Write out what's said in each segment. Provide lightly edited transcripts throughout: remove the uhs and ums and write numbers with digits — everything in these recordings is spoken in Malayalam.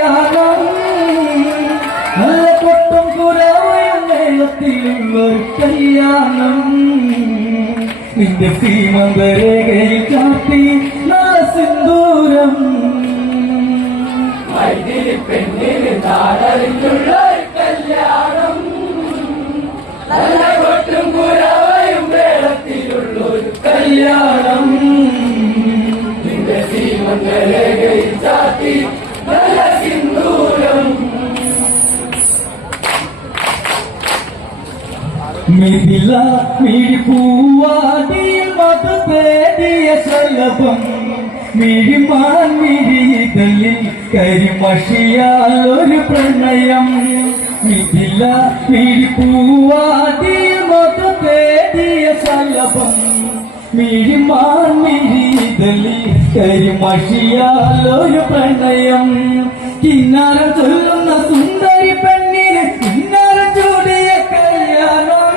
കല്യാണം നല്ല കൊട്ടും കുരവയും മേളത്തിലുള്ളൊരു കല്യാണം നിന്റെ സീമന്തരേഖയിൽ ചാർത്തി നല്ല സിന്ദൂരം പെണ്ണിന് നാടറിഞ്ഞുള്ളൊരു കല്യാണം നല്ല കൊട്ടും കുരവയും മേളത്തിലുള്ളൊരു കല്യാണം നിന്റെ സീമന്തരേഖയിൽ ചാർത്തി നല്ല സിന്ദൂരം മിഥില മിഴിപ്പൂവാടിയിൽ മധു തേടിയ ശലഭം മിഴിമാൻ മിഴിതലിൽ കരിമഷിയാൽ ഒരു പ്രണയം മിഥില മിഴിപ്പൂവാടിയിൽ മധു തേടിയ ശലഭം മിഴിമാൻ മിഴിതലിൽ കരിമഷിയാൽ ഒരു പ്രണയം കിന്നാരം ചൊല്ലുന്ന സുന്ദരി പെണ്ണിന് കിന്നാരം ചൂടിയ കല്യാണം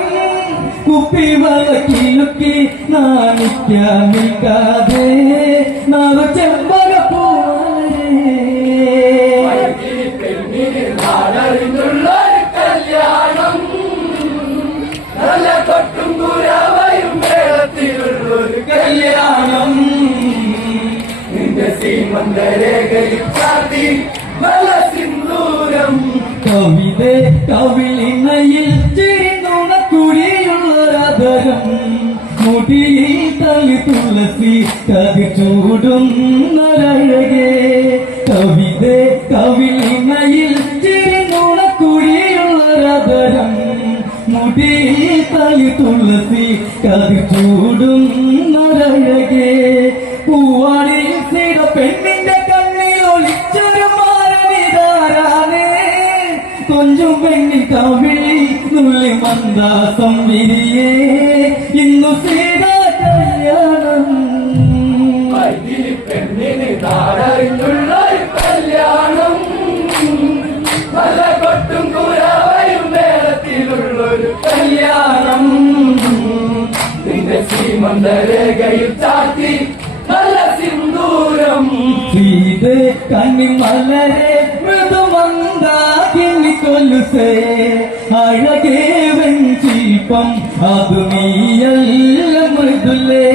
കുപ്പിവള കിലുക്കി നാണിക്കാൻ നിൽക്കാതെ നാളെ ചെമ്പക പെണ്ണിന് നാടറിഞ്ഞുള്ളൊരു കല്യാണം നല്ല കൊട്ടും കുരവയും മേളത്തിലുള്ളൊരു കല്യാണം നിന്റെ സീമന്തരേഖയിൽ ചാർത്തി നല്ല സിന്ദൂരം കവിതേ കവിളിണയിൽ ചിരിനുണക്കുഴിയുള്ളൊരധരം മുടിയിൽ തളി തുളസി കതി ചൂടുന്നൊരഴകേ കവിതേ കവിളിണയിൽ ചിരിനുണക്കുഴിയുള്ളൊരധരം മുടിയിൽ തളി തുളസി കതി ചൂടുന്നൊരഴകേ പൂവാടിയിൽ സ്ഥിര പെണ്ണിന്റെ കണ്ണിൽ ഒളിച്ചൊരു മാരണിതാരാണേ കൊഞ്ചും പെണ്ണിൽ കവിളി നുള്ളി മന്ദാസം വിരിയേ ഇന്നു സീതാ കല്യാണം പെണ്ണിന് നാടറിഞ്ഞുള്ളൊരു കല്യാണം നല്ല കൊട്ടും കുരവയും മേളത്തിലുള്ളൊരു കല്യാണം നിന്റെ സീമന്തരേഖയിൽ ചാർത്തി നല്ല സിന്ദൂരം സീതേ കണ്ണിമലരെ മൃദുമന്ദാകിനി കൊലുസേ അഴകേ വെഞ്ചിൽപ്പം അതു നീയല്ല മൃദുലേ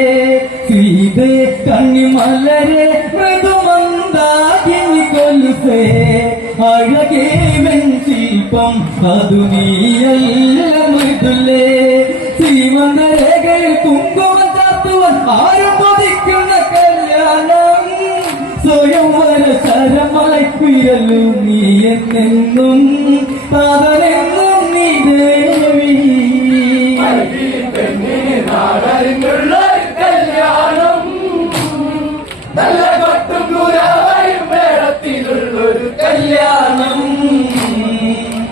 സീതേ കണ്ണിമലരെ മൃദുമന്ദാകിനി കൊലുസേ അഴകേ വെഞ്ചിൽപ്പം അതു നീയല്ല മൃദുലേ സീമന്തരേഖയിൽ കുങ്കുമം ചാർത്തുവാൻ ആരും കൊതിക്കുന്ന കല്യാണം സ്വയംവര ശരമായി വിരലു നീ എന്നെന്നും താതനെന്നും നീ ദേവി പെണ്ണിന് നാടറിഞ്ഞുള്ളൊരു കല്യാണം നല്ല കൊട്ടും കുരവയും മേളത്തിലുള്ളൊരു കല്യാണം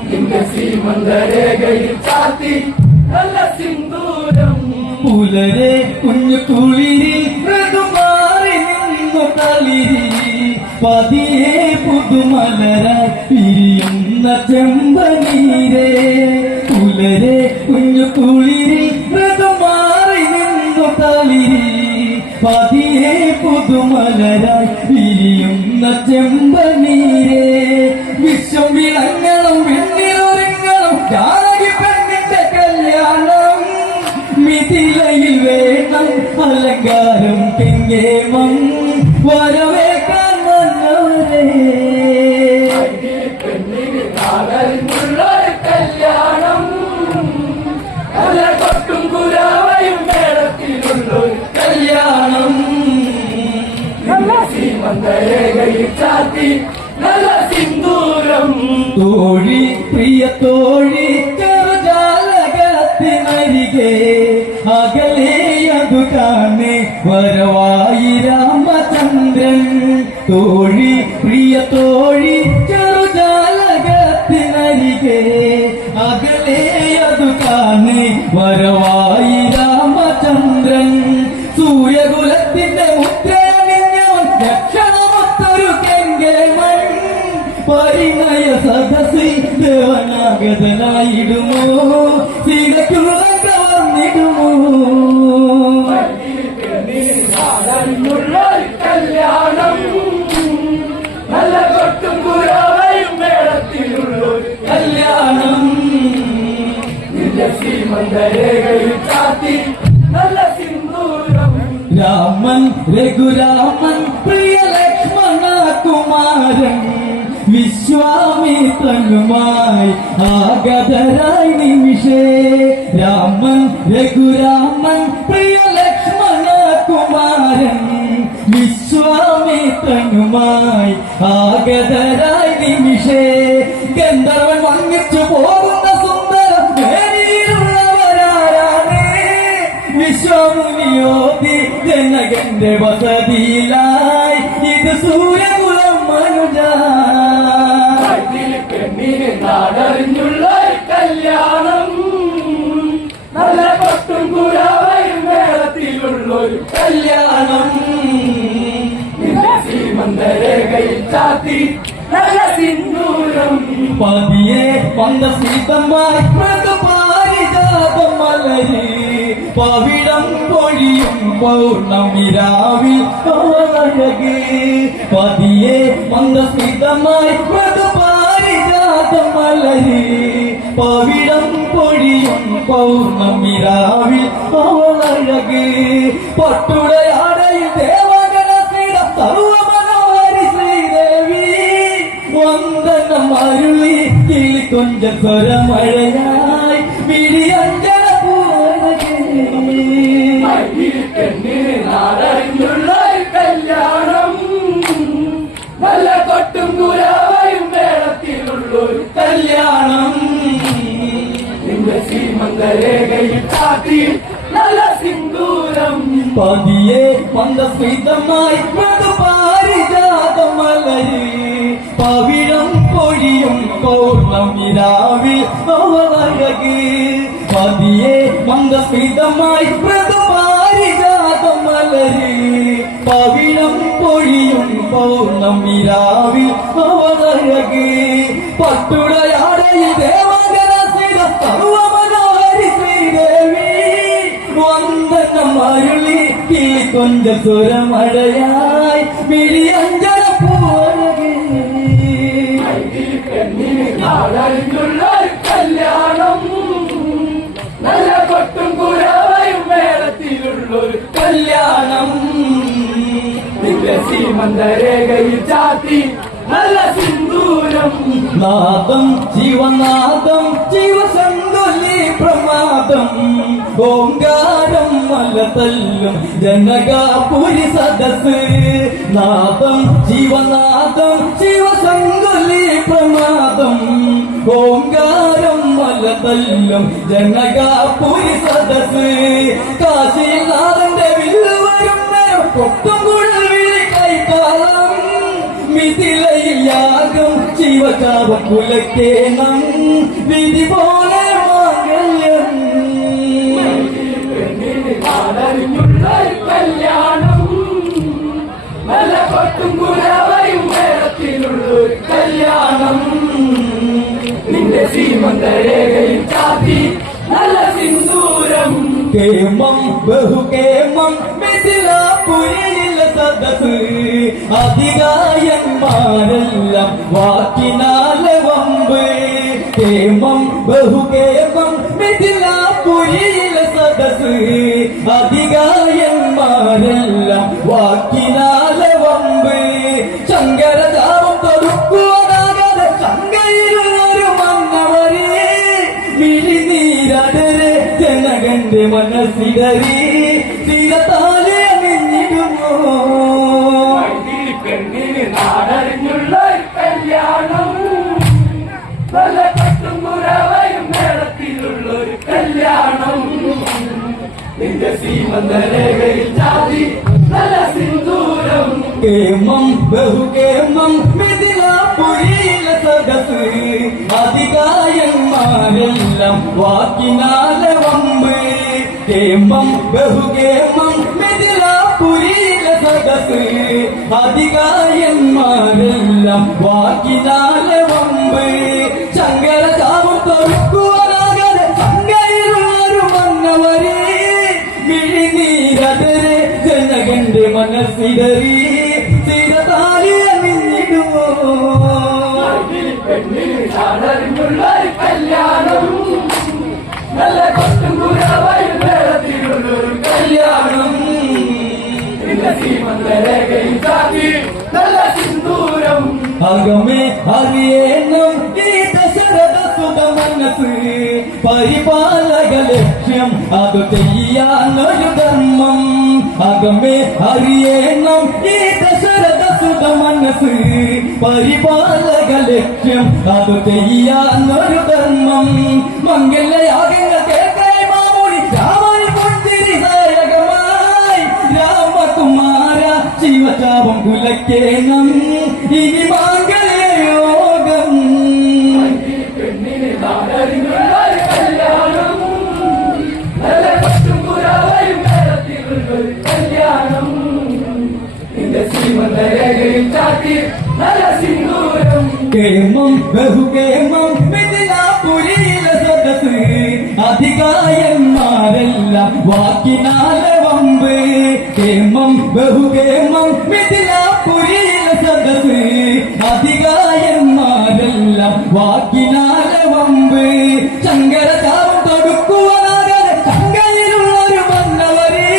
നിന്റെ സീമന്തരേഖയിൽ ചാർത്തി നല്ല സിന്ദൂരം പുലരെ കുഞ്ഞു കുളിരി മൃദുമാറി നിന്നു തളിരി പതിയെ പുതുമലരായി പിരിയുന്ന ചെമ്പനീരേ പുലരെ കുഞ്ഞു കുളിരി മൃദുമാറി നിന്നു തളിരി പതിയെ പുതുമലരായി പിരിയുന്ന ചെമ്പനീരേ വിശ്വം വിളങ്ങണം വെണ്ണിലൊരുങ്ങണം ജാനകി പെണ്ണിന്റെ കല്യാണം മിഥിലയിൽ വേണം അലങ്കാരം കെങ്കേമം വരവേക്കാൻ വന്നവരെ പെണ്ണിന് നാടറിഞ്ഞുള്ളൊരു കല്യാണം നല്ല കൊട്ടും കുരവയും മേളത്തിലുള്ളൊരു കല്യാണം സീമന്തരേഖയിൽ ചാർത്തി നല്ല സിന്ദൂരം തോഴി പ്രിയ തോഴി ചെറുജാലകത്തിനരികെ അകലെ അതു കാണെ വരവായി രാമചന്ദ്രൻ തോഴി പ്രിയ തോഴി ചെറുജാലകത്തിനരികെ അകലെ അതു കാണെ വരവായി രാമചന്ദ്രൻ സൂര്യകുലത്തിന്റെ മുദ്രയണിഞ്ഞവൻ ലക്ഷണമൊത്തൊരു കെങ്കേമൻ പരിണയ സദസ്സിൽ ദേവനാഗതനായിടുമോ സീതയ്ക്കുള്ള കവർന്നിടുമോ കല്യാണം നല്ല കൊട്ടും കുരവ വിശ്വാമിത്രനുമായി ആഗതരായി നിമിഷേ രാമൻ രഘുരാമൻ പ്രിയ ലക്ഷ്മണ കുമാരൻ വിശ്വാമിത്രനുമായി ആഗതരായി നിമിഷേ ഗന്ധർവൻ വന്നിച്ചു പോകുന്ന സുന്ദരം നേരിയുള്ളവരാരാണ് വിശ്വമുനിയോതി ജനകന്റെ വസതിയിലായി ഇത് സൂര്യകുലം മനുജ പെണ്ണിന് നാടറിഞ്ഞുള്ള കല്യാണം നല്ല പട്ടും കുരാവയും മേളത്തിലുള്ളൊരു കല്യാണം ശ്രീമന്തരേഖയിൽ ചാത്തി നല്ല സിന്ദൂരം പതിയെ മന്ദസ്മിതമായി മൃദുപാരിജാതം മലരി പവിഴം പൊഴിയും പൗർണമിരാവിൽ അഴക് പതിയെ മന്ദസ്മിതമായി മൃദുപാരിജാതം മലരി പവിഴം പൊഴിയും പൗർണമിരാവിൽ അഴക് പട്ടുടയാടയിൽ ദേവഗണ ശ്രീര സർവമനോഹരി ശ്രീദേവി വന്ദനം അരുളി കിളി കൊഞ്ച സ്വരമഴയായി വിളിയഞ്ജന പെണ്ണിന് നാടറിഞ്ഞുള്ള കല്യാണം നല്ല കൊട്ടും കുരാവയും മേളത്തിലുള്ളൊരു കല്യാണം നിന്റെ ശ്രീമന്തരേഖയിൽ ചാത്തി നല്ല സിന്ദൂരം പതിയെ മന്ദസ്മിതമായി മൃദുപാരിജാതം മലരി പവിഴം പൊഴിയും പൗർണമിരാവിൽ അഴക് പതിയെ മന്ദസ്മിതമായി മൃദുപാരിജാതം മലരി പവിഴം പൊഴിയും പൗർണമിരാവിൽ അഴക് പട്ടുടയാടയിൽ ദേവഗണ ശ്രീര സർവമനോഹരി ശ്രീദേവി വന്ദനം അരുളി കിളി കൊഞ്ച സ്വരമഴയായി വിളിയഞ്ജന പെണ്ണിന് നാടറിഞ്ഞുള്ള കല്യാണം നല്ല കൊട്ടും കുരാവയും മേളത്തിലുള്ളൊരു കല്യാണം നിന്റെ ശ്രീമന്തരേഖയിൽ ചാത്തി നല്ല സിന്ദൂരം നാദം ജീവനാദം ജീവസംഗൊല്ലി പ്രമാദം ഓങ്കാരം മലതല്ലും ജനകാപുരി സദസ് നാദം ജീവനാദം ജീവസംഗൊല്ലി പ്രമാദം ഓങ്കാരം മലതല്ലും ജനകാപുരി സദസ് കാശിനാഥന്റെ വില്ലുവരും കൊട്ടും കുഴൽ വിളി കൈതാളം മിഥിലയിൽ യാഗം ശിവചാപ കുലക്കേണം വിധി പോലെ മാംഗല്യം നാടറിഞ്ഞുള്ള കല്യാണം നല്ല കൊട്ടും കുരാവയും മേളത്തിലുള്ളൊരു കല്യാണം നിന്റെ ശ്രീമന്തരേഖയിൽ ചാത്തി നല്ല സിന്ദൂരം കേമം ബഹുകേമം മിഥിലാപുരിയിലെ സദസ് അധികായന്മാരെല്ലാം വാക്കിനാലെ വമ്പ് കേമം ബഹുകേമം മിഥിലാപുരിയിലെ സദസ് അധികായന്മാരെല്ലാം വാക്കിനാലെ വമ്പ് ശങ്കരജാപം തൊടുക്കുവാനാകാതെ ശങ്കയിലൊരു മന്നവരെ വിളിനീരടരെ ജനകന്റെ മനസ്സിടറി തീരത്താലെ അണിഞ്ഞിടുമോ പെണ്ണിന് നാടറിഞ്ഞുള്ള കല്യാണം നല്ല പട്ടും കുരാവയും മേളത്തിലുള്ളൊരു കല്യാണം നിന്റെ ശ്രീമന്തരേഖയിൽ ചാതി നല്ല സിന്ദൂരം കേമം ബഹുകേമം മിഥിലാപുരിയിലെ സദസ് അധികായന്മാരെല്ലാം വാക്കിനാലെ വമ്പ് കേമം ബഹുകേമം മിഥിലാപുരിയിലെ സദസ് അധികായന്മാരെല്ലാം വാക്കിനാലെ വമ്പ് ശങ്കരചാപം തൊടുക്കുവാനാകാതെ ശങ്കയിലുള്ളൊരു മന്നവരെ വിഴിനീരതരെ ജനകന്റെ മനസ്സിടറി ചിരതാലി അണിഞ്ഞിടുമോ പെണ്ണിന് നാടറിഞ്ഞുള്ള കല്യാണം നല്ല കൊട്ടും കുരാവയും മേളത്തിലുള്ളൊരു കല്യാണം നിന്റെ ശ്രീമന്തരേഖയിൽ ചാത്തി നല്ല സിന്ദൂരം അകമേ അറിയണം ഈ ദശരഥ സുത മനസ്സ് പരിപാലക ലക്ഷ്യം അത് ചെയ്യാനൊരു ധർമ്മം അകമേ അറിയണം ഈ ദശരഥ സുത മനസ്സ് പരിപാലക ലക്ഷ്യം അത് ചെയ്യാനൊരു ധർമ്മം മംഗലയാഗങ്ങൾ കേൾക്കേ മാമുനി രാമന് പുഞ്ചിരിദായകമായി രാമകുമാര ശിവശാപം കുലക്കേണം ഇനി മാംഗല്യയോഗം പെണ്ണിന് നാടറിഞ്ഞുള്ളൊരു കല്യാണം നല്ല കൊട്ടും കുരവയും മേളത്തിലുള്ളൊരു കല്യാണം നിന്റെ ശ്രീമന്തരേഖയിൽ ചാത്തി നല്ല സിന്ദൂരം കേമം ബഹുകേമം മിഥിലാപുരിയിലെ സദസ് അധികായന്മാരെല്ലാം വാക്കിനാലെ വമ്പ് കേമം ബഹുകേമം മിഥിലാപുരിയിലെ സദസ് അധികായന്മാരെല്ലാം വാക്കിനാലെ വമ്പ് ശങ്കരചാപം തൊടുക്കുവാനാകാതെ ശങ്കയിലുള്ളൊരു മന്നവരെ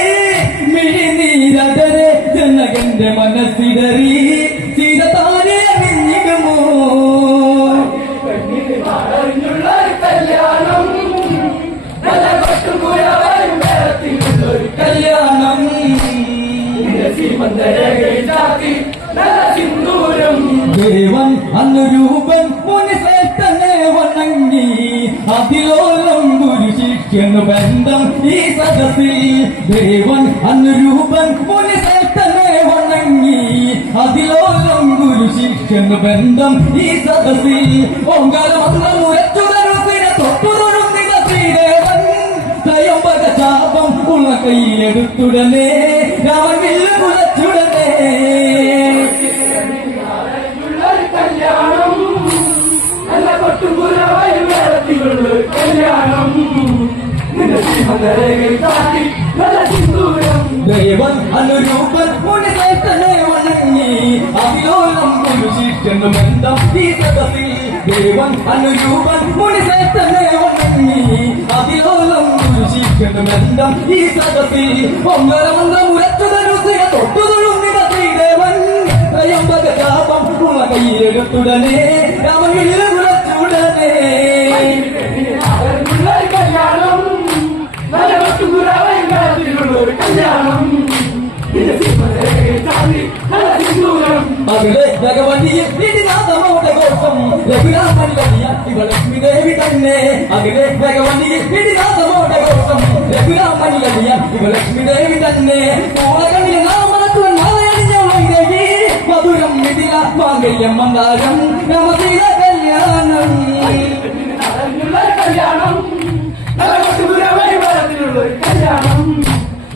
മിഴിനീരതരെ ജനകന്റെ മനസ്സിടറി സീത താനെ അണിഞ്ഞിടുമോ പെണ്ണിന് നാടറിഞ്ഞുള്ളൊരു കല്യാണം നല്ല കൊട്ടും കുരവയും മേളത്തിലുള്ളൊരു കല്യാണം നിന്റെ ശ്രീമന്തരേഖയിൽ ചാത്തി നല്ല സിന്ദൂരം ദേവൻ അനുരൂപൻ മുനിശ്രേഷ്ഠനെ വണങ്ങി അതിലോലം ഗുരു ശിഷ്യന് ബന്ധം ഈ സദസ്സിൽ ദേവൻ അനുരൂപൻ മുനിശ്രേഷ്ഠനെ വണങ്ങി അതിലോലം ഗുരു ശിഷ്യന് ബന്ധം ഈ സദസ്സിൽ ഓങ്കാരമന്ത്രമുരച്ചുതരുത്തിനെ തൊട്ടുതൊഴുന്നിത ശ്രീദേവൻ ത്രയംബക ചാപം ഉള്ള കയ്യിലെടുത്തുടനെ രാമൻ വില്ല് കുലച്ചുടനെ നാടറിഞ്ഞുള്ളൊരു കല്യാണം നല്ല കൊട്ടും കുരവയും മേളത്തിലുള്ളൊരു കല്യാണം നിന്റെ ശ്രീമന്തരേഖയിൽ ചാത്തി നല്ല സിന്ദൂരം ദേവൻ അനുരൂപൻ മുനിശ്രേഷ്ഠനെ വണങ്ങി അതിലോലം ഗുരു ശിഷ്യന് ബന്ധം ഈ സദസ്സിൽ ദേവൻ അനുരൂപൻ മുനിശ്രേഷ്ഠനെ വണങ്ങി അതിലോലം ഗുരു ശിഷ്യന് ബന്ധം ഈ സദസ്സിൽ ഒന്നരമന്ത്രമുരച്ചുതരുത്തിനെ തൊട്ടുതൊഴുന്നിത ശ്രീദേവൻ ത്രയംബക ചാപം ഉള്ള കയ്യിലെടുത്തുടനെ രാമൻ വില്ല് കുലച്ചുടനെ പെണ്ണിന് നാടറിഞ്ഞുള്ളൊരു കല്യാണം നല്ല കൊട്ടും കുരവയും മേളത്തിലുള്ളൊരു കല്യാണം നിന്റെ ശ്രീമന്തരേഖയിൽ ചാത്തി നല്ല സിന്ദൂരം മകളെ ഭഗവതിയെ ഇടിനാഥമോടെ ഘോഷം രഘുരാമനിലടിയ ഇവളക്ഷ്മി ദേവി തന്നെ അകലെ ഭഗവതിയെ ഇടിനാഥമോടെ ഘോഷം രഘുരാമനിലടിയ ഇവളക്ഷ്മി ദേവി തന്നെ പൂളകണ്ണിൽ നാമണത്തുവൻ മാലയണിഞ്ഞ വൈദേവി മധുരം മിഥില മാംഗല്യം മന്ദാരം രാമസീത കല്യാണം പെണ്ണിന് നാടറിഞ്ഞുള്ളൊരു കല്യാണം നല്ല കൊട്ടും കുരവയും മേളത്തിലുള്ളൊരു കല്യാണം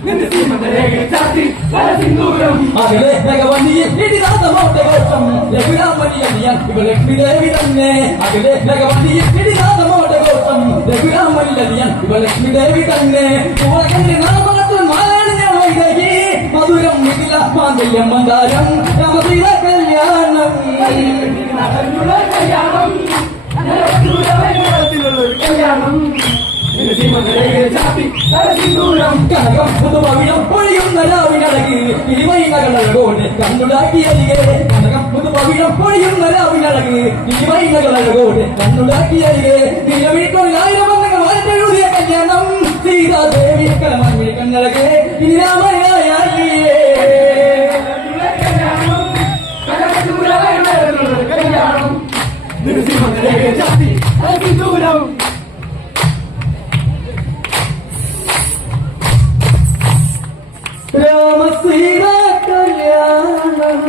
നിന്റെ ശ്രീമന്തരേഖയിൽ ചാത്തി നല്ല സിന്ദൂരം അകലെ ഭഗവതിയെ ഇടിനാഥമോടെ ഘോഷം രഘുരാമനിലടിയ ഇവളക്ഷ്മി ദേവി തന്നെ അകലെ ഭഗവതിയെ ഇടിനാഥമോടെ ഘോഷം രഘുരാമനിലടിയ ഇവളക്ഷ്മി ദേവി തന്നെ പൂളകണ്ണിൽ നാമണത്തുവൻ മാലയണിഞ്ഞ വൈദേവി മധുരം മിഥില മാംഗല്യം മന്ദാരം രാമസീത കല്യാണം പെണ്ണിന് നാടറിഞ്ഞുള്ളൊരു കല്യാണം നല്ല കൊട്ടും കുരവയും മേളത്തിലുള്ളൊരു കല്യാണം നിന്റെ ശ്രീമന്തരേഖയിൽ ചാത്തി നല്ല സിന്ദൂരം കനകം പുതുപവിഴം പൊഴിയുന്ന രാവിനഴക് തിരുവൈനകളഴകോടെ കണ്ണുടാക്കിയരികെ കനകം പുതുപവിഴം പൊഴിയുന്ന രാവിനഴക് തിരുവൈനകളഴകോടെ കണ്ണുടാക്കിയരികെ തിരുവിഴിക്കൊള്ളായിരം നിങ്ങൾ വാഴ്ത്തെഴുതിയ കല്യാണം സീതാദേവി കലമഞ്ഞിൽ കണ്ണഴകെ ഇനി രാമയായേ കല്യാണം നല്ല കൊട്ടും കുരവയും മേളത്തിലുള്ളൊരു കല്യാണം നിന്റെ ശ്രീമന്തരേഖയിൽ ചാത്തി നല്ല സിന്ദൂരം രാമസീത കല്യാണം